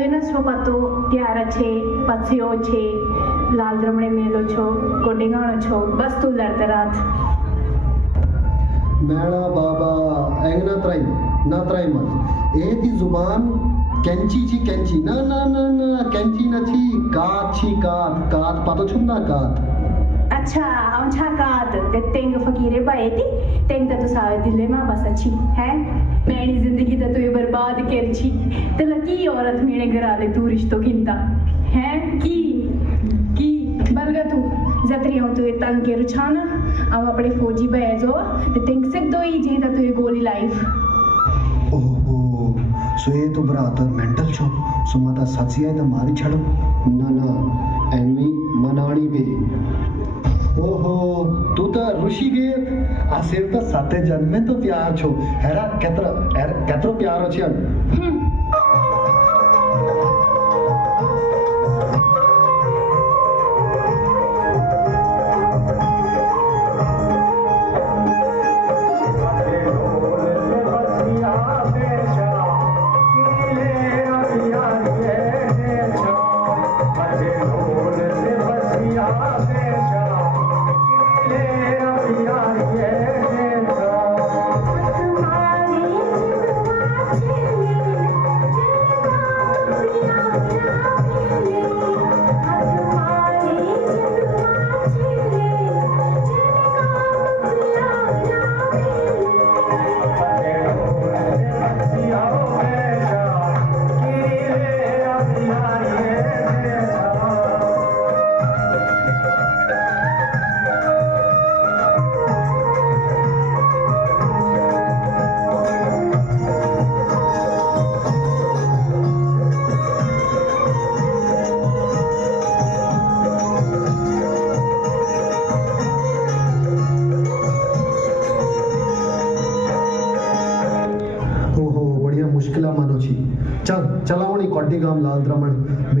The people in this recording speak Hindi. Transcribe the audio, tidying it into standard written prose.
એને શું પતો ત્યારે છે પછીઓ છે લાલ રમણે મેલો છો કોડીગાણો છો બસ તું લડતે રાત मैडा बाबा एंग ना त्राई मत ए दी जुबान कैंची छी कैंची ना ना ना ना कैंची નથી કાત छी કાત પાતો છું ના કાત अच्छा आमच्या कात ते तेंग फकीरे बायती तेंग तर तू सावे दिलेमा बसाची है मैंने जिंदगी तो तू बर्बाद केलची तेला की औरत मेरे घर आले तू रिश्तो गिनता है की बलगा तू जत्री हम तू तंग के रुछाना अब अपने फौजी बैजो ते तेंग सिद्धो ही जे तू गोली लाइफ ओहो सो ये तो बरातर मेंटल छो सो माता सचिया तो मारी छड़ो ना ना एमी मनाणी बे ओहो तू तो ऋषि गे आ सिर तो साते जन्म में तो प्यार छो हेरा केतरो प्यार हो छे मुश्किल मानो छी चल चलावणी कोटी गाम लाल द्रमण